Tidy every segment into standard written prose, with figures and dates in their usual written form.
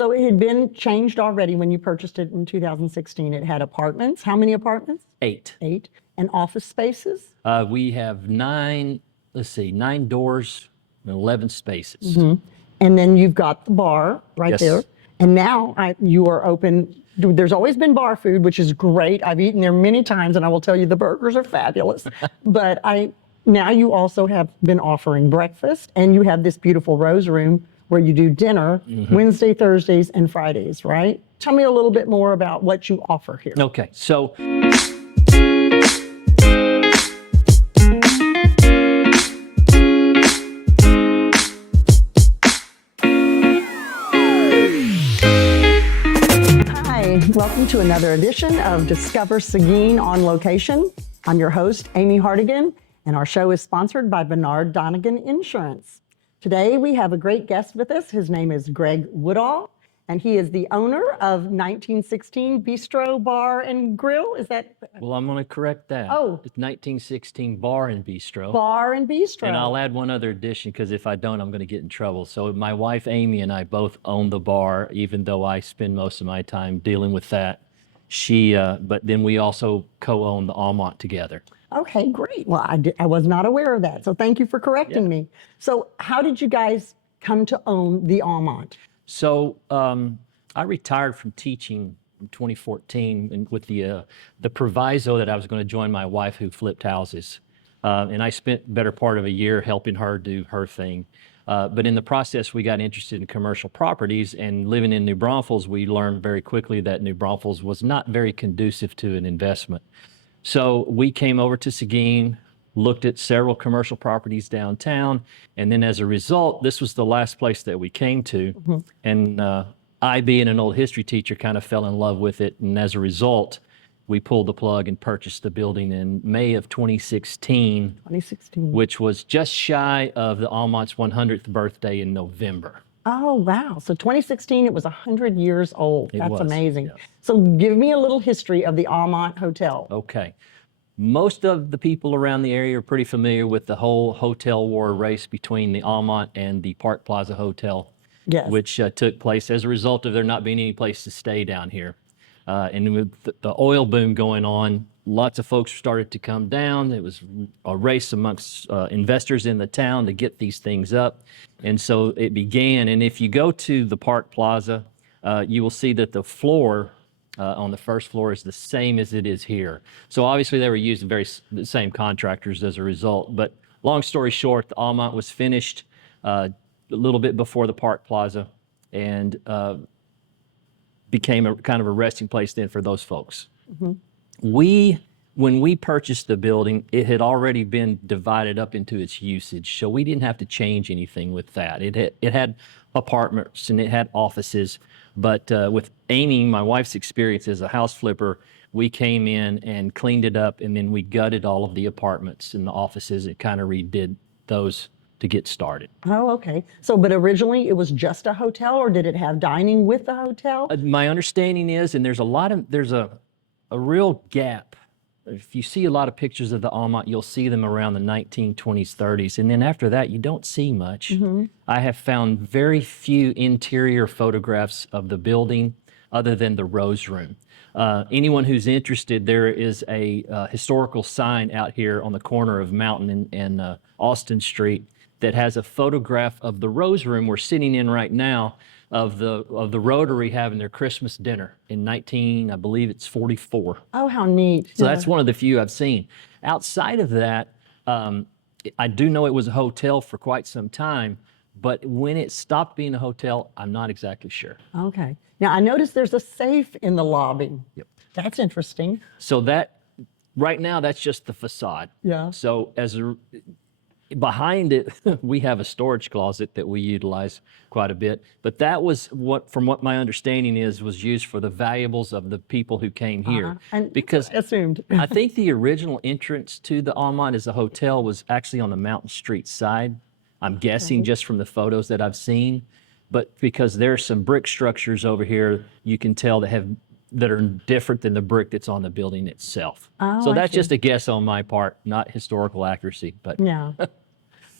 So it had been changed already when you purchased it in 2016. It had apartments. How many apartments? 8. 8. And office spaces? We have 9 doors and 11 spaces. And then you've got the bar right Yes. there. And now you are open. There's always been bar food, which is great. I've eaten there many times, and I will tell you the burgers are fabulous. But now you also have been offering breakfast, and you have this beautiful Rose Room where you do dinner Wednesday, Thursdays, and Fridays, right? Tell me a little bit more about what you offer here. Okay, so welcome to another edition of Discover Seguin on Location. I'm your host, Amy Hartigan, and our show is sponsored by Bernard Donegan Insurance. Today we have a great guest with us. His name is Greg Woodall, and he is the owner of 1916 Bistro, Bar and Grill. Is that? Well, I'm going to correct that. Oh. It's 1916 Bar and Bistro. Bar and Bistro. And I'll add one other addition, because if I don't, I'm going to get in trouble. So my wife, Amy, and I both own the bar, even though I spend most of my time dealing with that. But then we also co-own the Aumont together. Okay, great. Well, I was not aware of that, so thank you for correcting me. So how did you guys come to own the Aumont? So I retired from teaching in 2014 and with the proviso that I was going to join my wife who flipped houses. And I spent the better part of a year helping her do her thing. But in the process, we got interested in commercial properties, and living in New Braunfels, we learned very quickly that New Braunfels was not very conducive to an investment. So we came over to Seguin, looked at several commercial properties downtown, and then as a result, this was the last place that we came to. And I, being an old history teacher, kind of fell in love with it, and as a result, we pulled the plug and purchased the building in May of 2016, which was just shy of the Aumont's 100th birthday in November. Oh, wow. So 2016, it was 100 years old. That's amazing. Yes. So give me a little history of the Aumont Hotel. Okay. Most of the people around the area are pretty familiar with the whole hotel war race between the Aumont and the Park Plaza Hotel, which took place as a result of there not being any place to stay down here. And with the oil boom going on, lots of folks started to come down. It was a race amongst investors in the town to get these things up. And so it began. And if you go to the Park Plaza, you will see that the floor on the first floor is the same as it is here. So obviously they were using the same contractors as a result. But long story short, the Aumont was finished a little bit before the Park Plaza, and became a kind of a resting place then for those folks. When we purchased the building, it had already been divided up into its usage, so we didn't have to change anything with that. It had apartments and it had offices, but with Amy, my wife's experience as a house flipper, we came in and cleaned it up, and then we gutted all of the apartments and the offices and kind of redid those to get started. Oh, okay. So, but originally it was just a hotel, or did it have dining with the hotel? My understanding is, and there's a real gap. If you see a lot of pictures of the Aumont, you'll see them around the 1920s, 30s, and then after that, you don't see much. I have found very few interior photographs of the building other than the Rose Room. Anyone who's interested, there is a historical sign out here on the corner of Mountain and Austin Street that has a photograph of the Rose Room we're sitting in right now, of the Rotary having their Christmas dinner in I believe it's 44. Oh, how neat. So that's one of the few I've seen. Outside of that, I do know it was a hotel for quite some time, but when it stopped being a hotel, I'm not exactly sure. Okay. Now I noticed there's a safe in the lobby. That's interesting. So right now, that's just the facade. So behind it, we have a storage closet that we utilize quite a bit, but that was from what my understanding was used for the valuables of the people who came here. And because assumed. I think the original entrance to the Aumont as a hotel was actually on the Mountain Street side. I'm guessing just from the photos that I've seen, but because there's some brick structures over here, you can tell that are different than the brick that's on the building itself. So that's just a guess on my part, not historical accuracy, but. Yeah.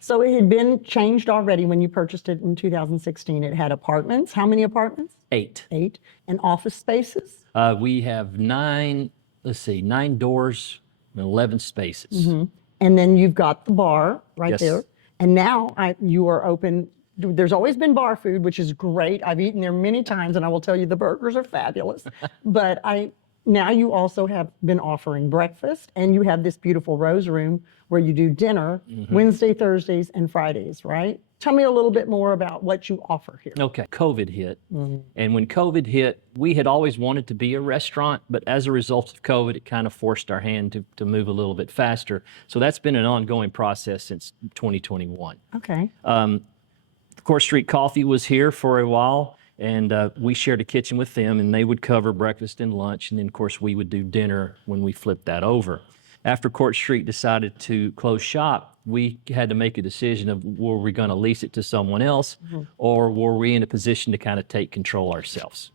So it had been changed already when you purchased it in 2016. It had apartments. How many apartments? 8. 8. And office spaces? We have 9, let's see, 9 doors and 11 spaces. And then you've got the bar right Yes. there. And now you are open. There's always been bar food, which is great. I've eaten there many times, and I will tell you the burgers are fabulous. But now you also have been offering breakfast, and you have this beautiful rose room where you do dinner Wednesday, Thursdays, and Fridays, right? Tell me a little bit more about what you offer here. Okay, COVID hit. And when COVID hit, we had always wanted to be a restaurant, but as a result of COVID, it kind of forced our hand to move a little bit faster. So that's been an ongoing process since 2021. Okay. Court Street Coffee was here for a while, and we shared a kitchen with them, and they would cover breakfast and lunch, and then, of course, we would do dinner when we flipped that over. After Court Street decided to close shop, we had to make a decision of were we going to lease it to someone else, or were we in a position to kind of take control ourselves?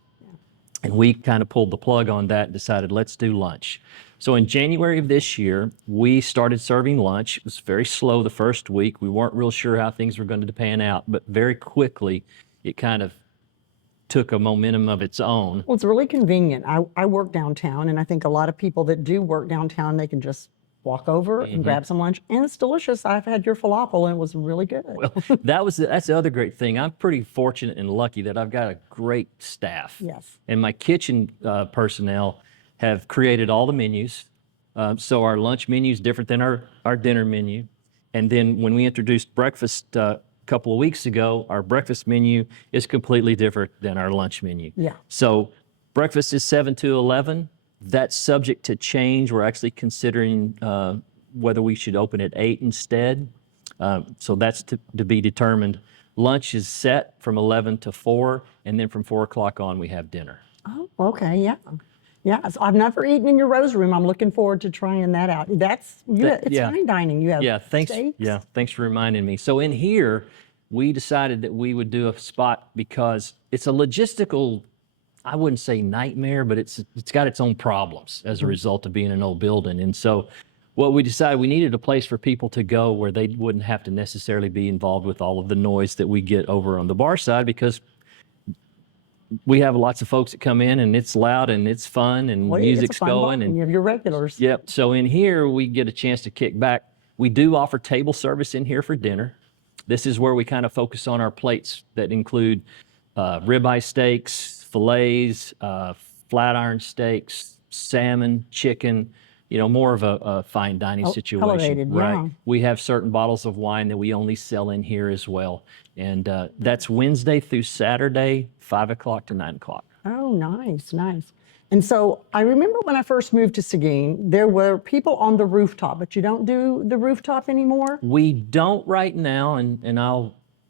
And we kind of pulled the plug on that and decided, let's do lunch. So in January of this year, we started serving lunch. It was very slow the first week. We weren't real sure how things were going to pan out, but very quickly it kind of took a momentum of its own. Well, it's really convenient. I work downtown, and I think a lot of people that do work downtown, they can just walk over and grab some lunch, and it's delicious. I've had your falafel, and it was really good. Well, that's the other great thing. I'm pretty fortunate and lucky that I've got a great staff. Yes. And my kitchen personnel have created all the menus. So our lunch menu is different than our dinner menu. And then when we introduced breakfast a couple of weeks ago, our breakfast menu is completely different than our lunch menu. Yeah. So breakfast is 7 to 11. That's subject to change. We're actually considering whether we should open at 8 instead. So that's to be determined. Lunch is set from 11 to 4, and then from 4 o'clock on, we have dinner. Oh, okay, yeah. Yeah, so I've never eaten in your rose room. I'm looking forward to trying that out. It's yeah. fine dining. You have Thanks. steaks. Yeah, thanks for reminding me. So in here, we decided that we would do a spot because it's a logistical, I wouldn't say nightmare, but it's got its own problems as a result of being an old building. And so what we decided, we needed a place for people to go where they wouldn't have to necessarily be involved with all of the noise that we get over on the bar side, because we have lots of folks that come in and it's loud and it's fun and Well, music's it's a fun bar, going. and you have your regulars. Yep. So in here, we get a chance to kick back. We do offer table service in here for dinner. This is where we kind of focus on our plates that include ribeye steaks, fillets, flat iron steaks, salmon, chicken, more of a fine dining situation. Elevated, right. yeah. We have certain bottles of wine that we only sell in here as well. And that's Wednesday through Saturday, 5 o'clock to 9 o'clock. Oh, nice, nice. And so I remember when I first moved to Seguin, there were people on the rooftop, but you don't do the rooftop anymore? We don't right now, and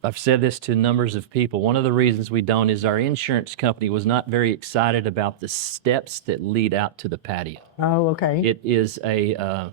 I've said this to numbers of people. One of the reasons we don't is our insurance company was not very excited about the steps that lead out to the patio. Oh, okay. It is a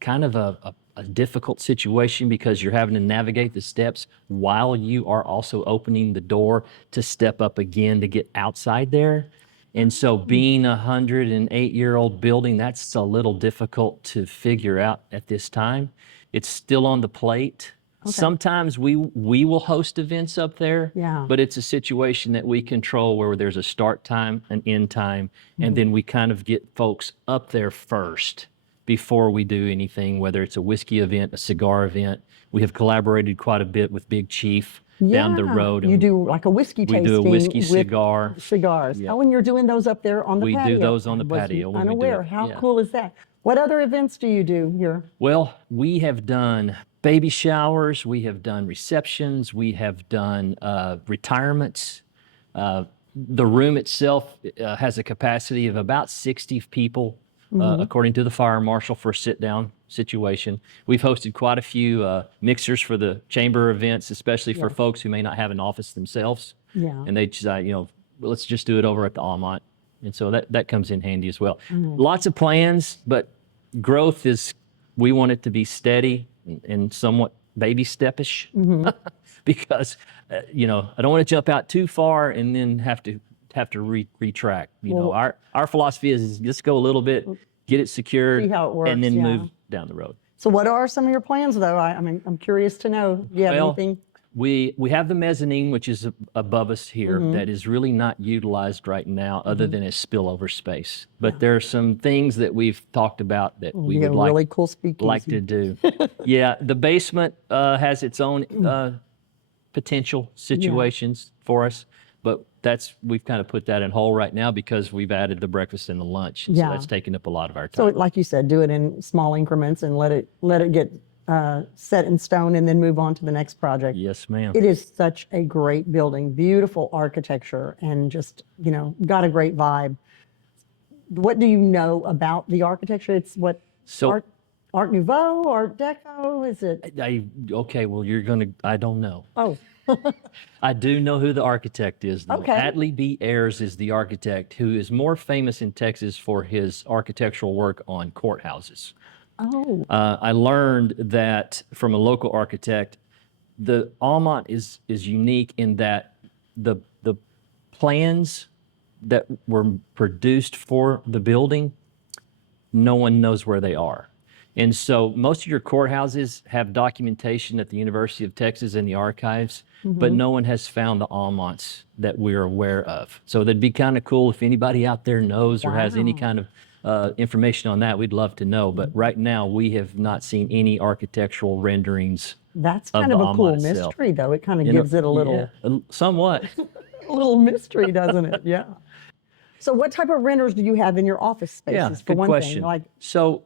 kind of a difficult situation because you're having to navigate the steps while you are also opening the door to step up again to get outside there. And so being a 108-year-old building, that's a little difficult to figure out at this time. It's still on the plate. Okay. Sometimes we will host events up there, but it's a situation that we control where there's a start time, an end time, and then we kind of get folks up there first before we do anything, whether it's a whiskey event, a cigar event. We have collaborated quite a bit with Big Chief down the road. You do like a whiskey tasting. We do a whiskey with cigar. Cigars. Yeah. Oh, and you're doing those up there on the patio. We do those on the I was patio when we do unaware. it. How Yeah. cool is that? What other events do you do here? Well, we have done baby showers, we have done receptions, we have done retirements. The room itself has a capacity of about 60 people, according to the fire marshal, for a sit-down situation. We've hosted quite a few mixers for the chamber events, especially for folks who may not have an office themselves. Yeah. And they decide, let's just do it over at the Aumont. And so that comes in handy as well. Lots of plans, but growth we want it to be steady and somewhat baby step-ish because, I don't want to jump out too far and then have to retract. Our philosophy is just go a little bit, get it secured, See how it works, and then move down the road. So what are some of your plans, though? I mean, I'm curious to know. Do you have Well, anything? we have the mezzanine, which is above us here, that is really not utilized right now, other than as spillover space. But there are some things that we've talked about that we You would have a really cool speakeasy. like to do. Yeah, the basement has its own potential situations for us, but we've kind of put that in hold right now because we've added the breakfast and the lunch, and so Yeah. that's taking up a lot of our So, time. like you said, do it in small increments and let it get set in stone, and then move on to the next project. Yes, ma'am. It is such a great building, beautiful architecture, and just, got a great vibe. What do you know about the architecture? It's what, So- Art Nouveau, Art Deco, is it? Okay, well, I don't know. Oh, I do know who the architect is, though. Okay. Atlee B. Ayers is the architect who is more famous in Texas for his architectural work on courthouses. oh, I learned that from a local architect. The Aumont is unique in that the plans that were produced for the building, no one knows where they are. And so most of your courthouses have documentation at the University of Texas in the archives, but no one has found the Aumonts that we're aware of. So that'd be kind of cool if anybody out there knows or has any kind of information on that. We'd love to know. But right now, we have not seen any architectural renderings. that's of kind the of a cool Aumont itself. mystery, though. It kind of gives it a little, Somewhat. a little mystery, doesn't it? Yeah. So, what type of renters do you have in your office spaces? Yeah, for good one question. thing, like, So,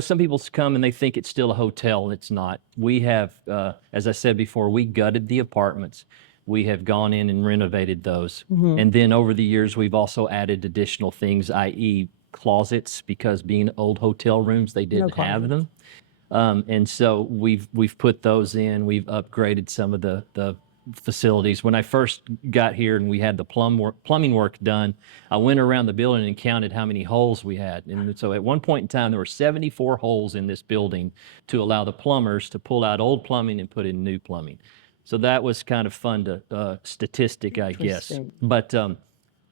some people come and they think it's still a hotel, and it's not. We have, as I said before, we gutted the apartments. We have gone in and renovated those. And then over the years, we've also added additional things, i.e. closets, because being old hotel rooms, they didn't have them. And so we've put those in. We've upgraded some of the facilities. When I first got here and we had the plumbing work done, I went around the building and counted how many holes we had. And so at one point in time, there were 74 holes in this building to allow the plumbers to pull out old plumbing and put in new plumbing. So that was kind of fun to statistic, I guess. Interesting. But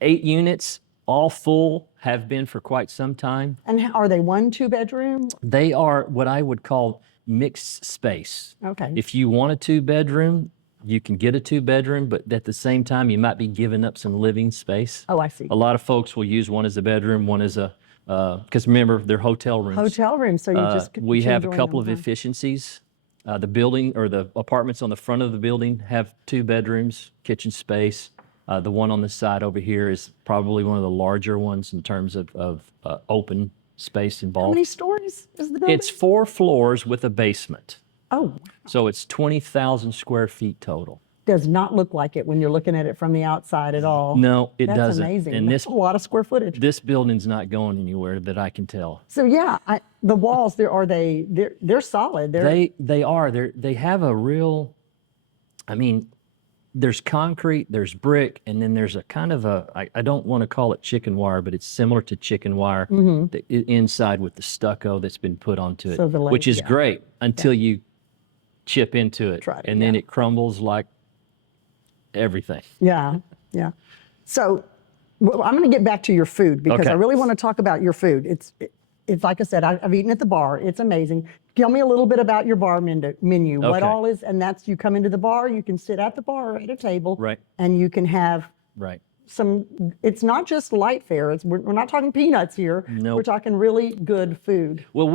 8 units, all full, have been for quite some time. and are they 1, 2 bedroom? They are what I would call mixed space. Okay. If you want a 2-bedroom, you can get a 2-bedroom, but at the same time, you might be giving up some living space. Oh, I see. A lot of folks will use one as a bedroom, one as a, because remember, they're hotel rooms. Hotel room, so you just could We have a enjoy couple them, of efficiencies. The building or the apartments on the front of the building have 2 bedrooms, kitchen space. The one on the side over here is probably one of the larger ones in terms of open space How involved. many stories is the building? It's 4 floors with a basement. Oh, So it's 20,000 square feet total. does not look like it when you're looking at it from the outside at all. No, it That's doesn't. amazing. And That's a lot of square footage. this building's not going anywhere that I can tell. So yeah, the walls they're solid. They have a real, I mean, there's concrete, there's brick, and then there's a kind of I don't want to call it chicken wire, but it's similar to chicken wire inside with the stucco that's been put onto it, So the which is yeah. great until you chip into it, Try it, and then yeah. it crumbles like everything. Yeah, yeah. So I'm going to get back to your food because Okay. I really want to talk about your food. It's like I said, I've eaten at the bar. It's amazing. Tell me a little bit about your bar menu. What Okay. all is, and that's you come into the bar, you can sit at the bar or at a table, Right. and you can have Right. some. It's not just light fare. We're not talking peanuts here. Nope. We're talking really good food. Well,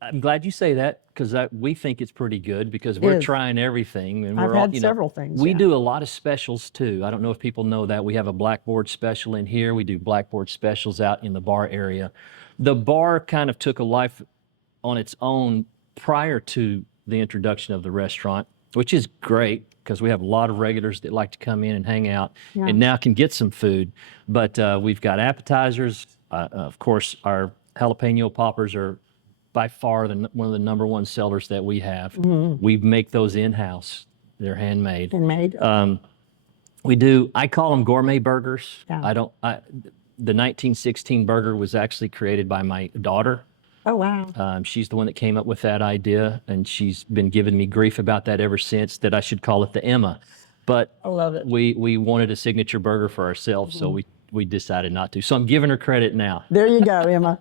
I'm glad you say that because we think it's pretty good because we're is. trying everything. And I've we're all, had several things, We yeah. do a lot of specials too. I don't know if people know that. We have a blackboard special in here. We do blackboard specials out in the bar area. The bar kind of took a life on its own prior to the introduction of the restaurant, which is great because we have a lot of regulars that like to come in and hang out and now can get some food. But we've got appetizers. Of course, our jalapeno poppers are by far one of the #1 sellers that we have. We make those in-house. They're handmade. Handmade. We do, I call them gourmet burgers. Yeah. The 1916 burger was actually created by my daughter. Oh wow. She's the one that came up with that idea, and she's been giving me grief about that ever since, that I should call it the Emma. But I love it. we wanted a signature burger for ourselves, so we decided not to. So I'm giving her credit now. There you go, Emma.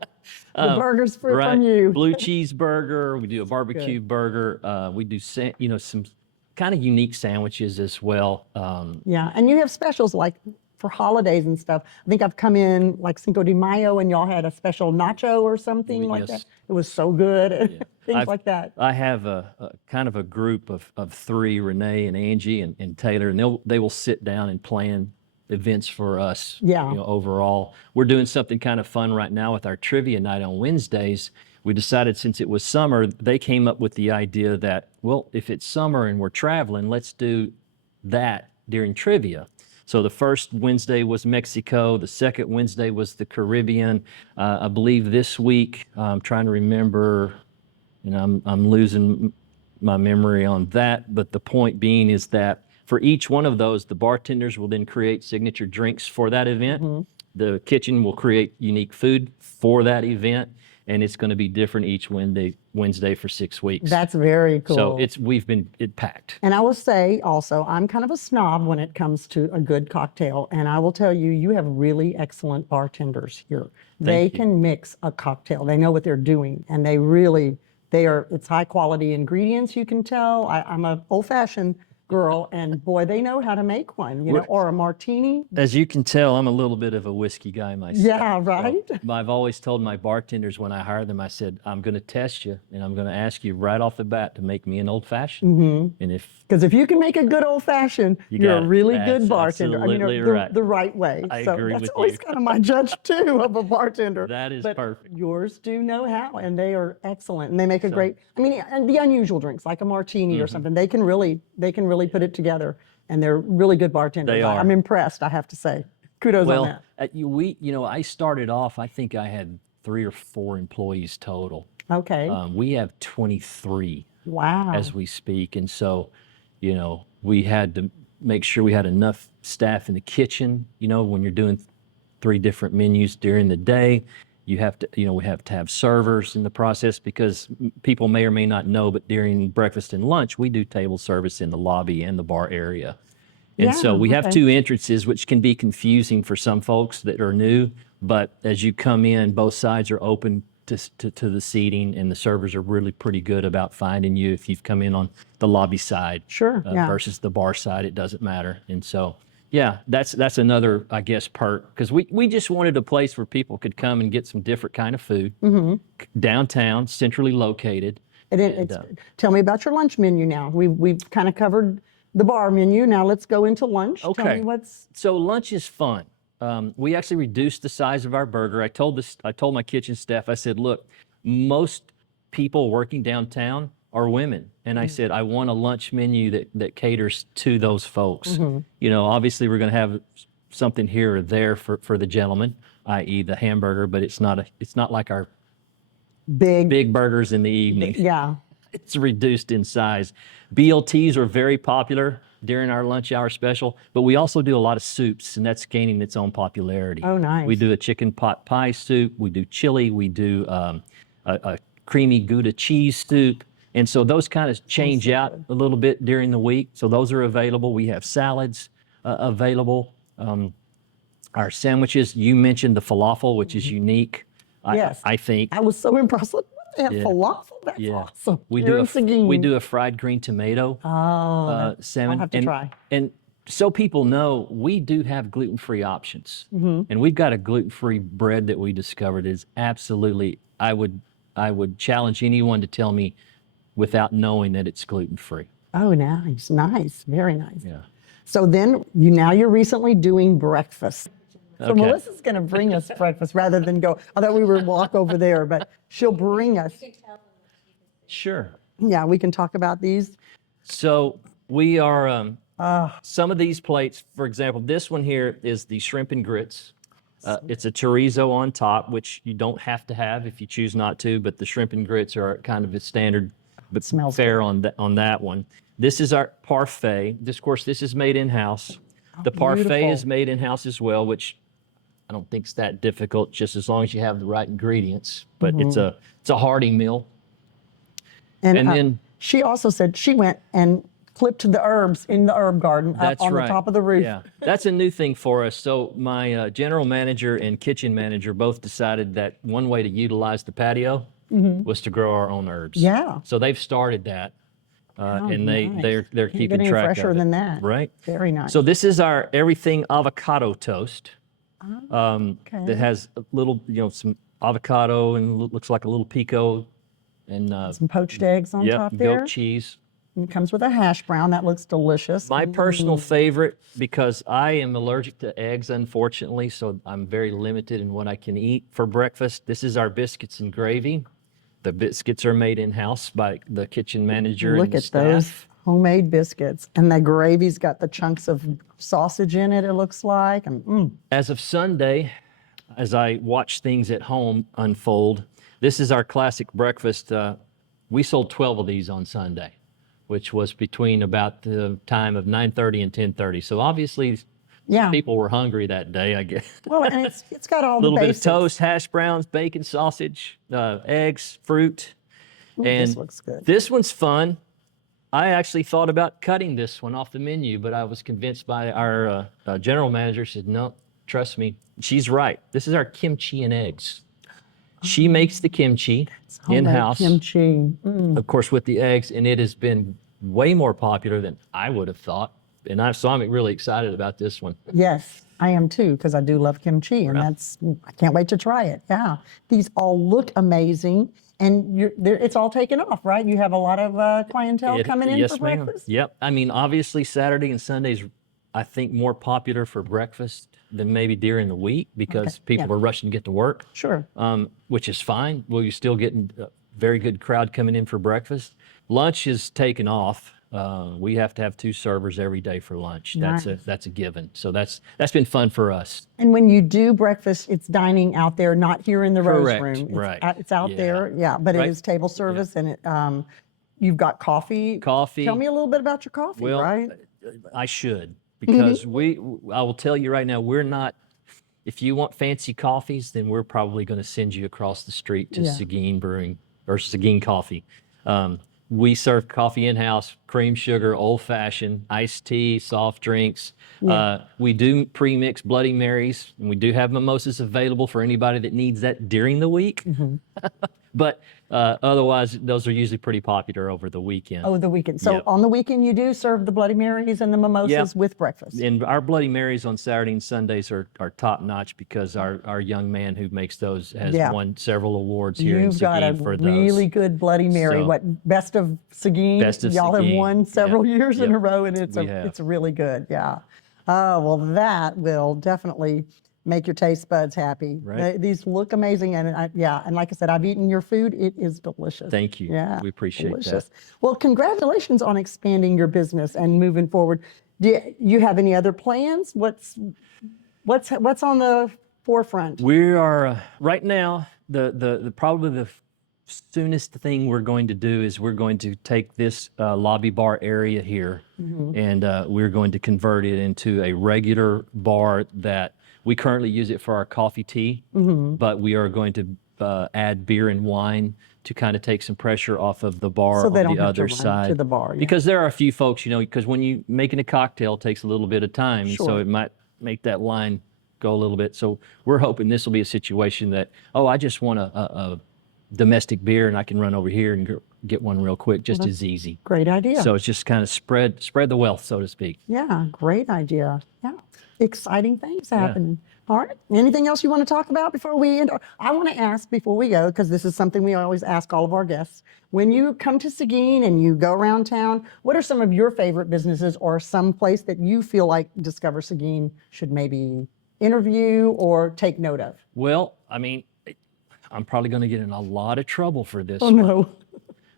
The burgers Right. from you. Blue cheeseburger. We do a barbecue burger. We do some kind of unique sandwiches as well. Yeah, and you have specials like for holidays and stuff. I think I've come in like Cinco de Mayo and y'all had a special nacho or something like that. It was so good. Things like that. I have a kind of a group of three, Renee and Angie and Taylor, and they will sit down and plan events for us. Yeah. Overall, we're doing something kind of fun right now with our trivia night on Wednesdays. We decided since it was summer, they came up with the idea that, well, if it's summer and we're traveling, let's do that during trivia. So the first Wednesday was Mexico. The second Wednesday was the Caribbean. I believe this week, I'm trying to remember, and I'm losing my memory on that. But the point being is that for each one of those, the bartenders will then create signature drinks for that event. The kitchen will create unique food for that event. And it's going to be different each Wednesday for 6 weeks. That's very cool. So we've been packed. And I will say also, I'm kind of a snob when it comes to a good cocktail. And I will tell you, you have really excellent bartenders here. They can mix a cocktail. They know what they're doing. And it's high quality ingredients, you can tell. I'm an old fashioned girl, and boy, they know how to make one, or a martini. As you can tell, I'm a little bit of a whiskey guy myself. Yeah, right. So I've always told my bartenders when I hire them, I said, I'm going to test you, and I'm going to ask you right off the bat to make me an old fashioned. And Because if you can make a good old fashioned, you're a really good bartender. Absolutely the right way. I so agree that's with always you. kind of my judge too of a bartender. That is but perfect. Yours do know how, and they are excellent, and they make a great. And the unusual drinks like a martini or something, they can really put it together, and they're really good bartenders. They are. I'm impressed, I have to say. Kudos on that. I started off, I think I had 3 or 4 employees total. Okay. We have 23 Wow. as we speak. And so, we had to make sure we had enough staff in the kitchen. When you're doing 3 different menus during the day, you have to, we have to have servers in the process, because people may or may not know, but during breakfast and lunch, we do table service in the lobby and the bar area. And so we have 2 entrances, which can be confusing for some folks that are new. But as you come in, both sides are open to the seating, and the servers are really pretty good about finding you if you've come in on the lobby side. Sure. Versus the bar side, it doesn't matter. And so, yeah, that's another, I guess, perk, because we just wanted a place where people could come and get some different kind of food, downtown, centrally located. Tell me about your lunch menu now. We've kind of covered the bar menu. Now let's go into lunch. Okay. Tell me So lunch is fun. We actually reduced the size of our burger. I told my kitchen staff, I said, look, most people working downtown are women. And I said, I want a lunch menu that caters to those folks. Obviously we're going to have something here or there for the gentleman, i.e. the hamburger, but it's not like our big burgers in the evening. Yeah. It's reduced in size. BLTs are very popular during our lunch hour special, but we also do a lot of soups, and that's gaining its own popularity. Oh, nice. We do a chicken pot pie soup. We do chili. We do a creamy Gouda cheese soup. And so those kind of change out a little bit during the week. So those are available. We have salads available. Our sandwiches, you mentioned the falafel, which is unique. Yes. I think. I was so impressed. Look, they have falafel. That's awesome. We do a fried green tomato salmon. I'll have to try. And so people know, we do have gluten-free options. And we've got a gluten-free bread that we discovered is absolutely, I would challenge anyone to tell me without knowing that it's gluten-free. Oh, nice, very nice. Yeah. So then you're recently doing breakfast. So Okay. Melissa's going to bring us breakfast rather than go. I thought we would walk over there, but she'll bring us. Sure. Yeah, we can talk about these. So we are, some of these plates, for example, this one here is the shrimp and grits. It's a chorizo on top, which you don't have to have if you choose not to, but the shrimp and grits are kind of a standard but fare on that one. This is our parfait. Of course, this is made in-house. The parfait beautiful. is made in-house as well, which I don't think is that difficult, just as long as you have the right ingredients. But it's a hearty meal. And then she also said she went and clipped the herbs in the herb garden up That's on right. the top of the roof. Yeah, that's a new thing for us. So my general manager and kitchen manager both decided that one way to utilize the patio was to grow our own herbs. Yeah. So they've started that, and nice. they're Can't keeping get any track fresher of it. than that. Right. Very nice. So this is our everything avocado toast. Okay. That has a little, some avocado and looks like a little pico, and Some poached eggs on top there. goat cheese. And it comes with a hash brown. That looks delicious. My personal favorite, because I am allergic to eggs, unfortunately, so I'm very limited in what I can eat for breakfast. This is our biscuits and gravy. The biscuits are made in-house by the kitchen manager Look and the at staff. those homemade biscuits. And the gravy's got the chunks of sausage in it, it looks like. And, As of Sunday, as I watch things at home unfold, this is our classic breakfast. We sold 12 of these on Sunday, which was between about the time of 9:30 and 10:30. So obviously, yeah. people were hungry that day, I guess. Well, and it's got all A the little bit basics. of toast, hash browns, bacon, sausage, eggs, fruit. And this looks good. This one's fun. I actually thought about cutting this one off the menu, but I was convinced by our general manager. She said, no, trust me. She's right. This is our kimchi and eggs. She makes the kimchi Homemade in-house, kimchi. of course, with the eggs, and it has been way more popular than I would have thought. And so I'm really excited about this one. Yes, I am too, because I do love kimchi, and I can't wait to try it. Yeah, these all look amazing, and it's all taken off, right? You have a lot of clientele coming in for ma'am. breakfast. Yep. I mean, obviously Saturday and Sundays, I think more popular for breakfast than maybe during the week because people are rushing to get to work. Sure. Which is fine. Well, you're still getting a very good crowd coming in for breakfast. Lunch is taken off. We have to have 2 servers every day for lunch. That's a given. So that's been fun for us. And when you do breakfast, it's dining out there, not here in the Correct. Rose Room. Right. It's out Yeah. there, yeah. But Right. it is table service, and you've got coffee. Coffee. Tell me a little bit about your coffee, Well, right? I should, because I will tell you right now, we're not, if you want fancy coffees, then we're probably going to send you across the street to Seguin Brewing or Seguin Coffee. We serve coffee in-house, cream, sugar, old-fashioned, iced tea, soft drinks. We do pre-mix Bloody Marys, and we do have mimosas available for anybody that needs that during the week. But otherwise, those are usually pretty popular over the weekend. Oh, the weekend. So on the weekend, you do serve the Bloody Marys and the mimosas with breakfast. And our Bloody Marys on Saturday and Sundays are top notch because our young man who makes those has won several awards here in You've got a Seguin for those. really good Bloody Mary. So- what, Best of Seguin? Best of Y'all have Seguin. won several Yep. years in Yep. a row, and it's We have. it's really good. Yeah. Oh, well, that will definitely make your taste buds happy. Right. These look amazing, and and like I said, I've eaten your food. It is delicious. Thank you. Yeah, We appreciate delicious. Well, congratulations on expanding your business and moving forward. Do you have any other plans? What's on the forefront? We are right now the probably the soonest thing we're going to do is we're going to take this lobby bar area here and we're going to convert it into a regular bar that we currently use it for our coffee tea, but we are going to add beer and wine to kind of take some pressure off of the bar So on they don't the have to other run side. to the bar, yeah. Because there are a few folks, because when you making a cocktail takes a little bit of time, so Sure. it might make that line go a little bit. So we're hoping this will be a situation that, I just want a domestic beer and I can run over here and get one real quick, just as easy. Great idea. So it's just kind of spread the wealth, so to speak. Yeah, great idea. Yeah, exciting things happening. All right. Anything else you want to talk about before we end? I want to ask before we go, because this is something we always ask all of our guests. When you come to Seguin and you go around town, what are some of your favorite businesses or some place that you feel like Discover Seguin should maybe interview or take note of? Well, I mean, I'm probably going to get in a lot of trouble for this Oh, one. no.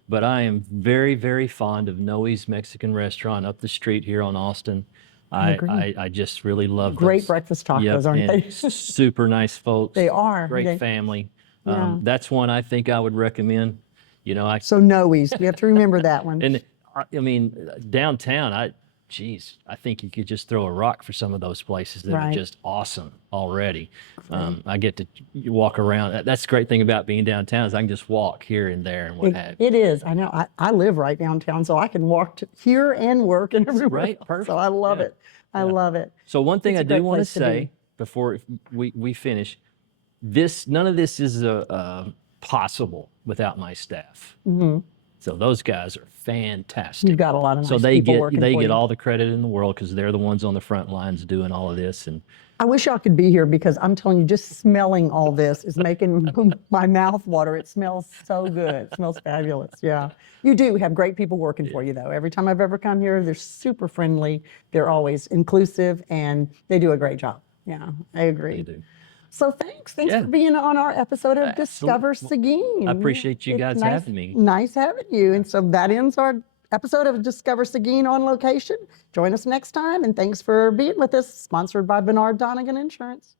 But I am very, very fond of Noe's Mexican restaurant up the street here on Austin. I just really love Great those. breakfast tacos, Yep, aren't and they? super nice folks. They are. Great family. Yeah. That's one I think I would recommend. So Noe's, we have to remember that one. And I mean, downtown, geez, I think you could just throw a rock for some of those places that are Right. just awesome already. I get to walk around. That's the great thing about being downtown is I can just walk here and there and what have you. It is. I know. I live right downtown, so I can walk to here and work and everywhere. Right, else. perfect. So I love Yeah. it. I love it. So one thing It's I a great do want to place to be. say before we finish, none of this is possible without my staff. So those guys are fantastic. You've got a lot of nice So they people get working for you. all the credit in the world because they're the ones on the front lines doing all of this. And I wish y'all could be here because I'm telling you, just smelling all this is making my mouth water. It smells so good. It smells fabulous. Yeah. You do have great people working for you, though. Every time I've ever come here, they're super friendly. They're always inclusive, and they do a great job. Yeah, I agree. they do. So thanks. Thanks Yeah. for being on our episode of Discover Seguin. I appreciate you guys having me. Nice having you. And so that ends our episode of Discover Seguin on location. Join us next time, and thanks for being with us. Sponsored by Bernard Donegan Insurance.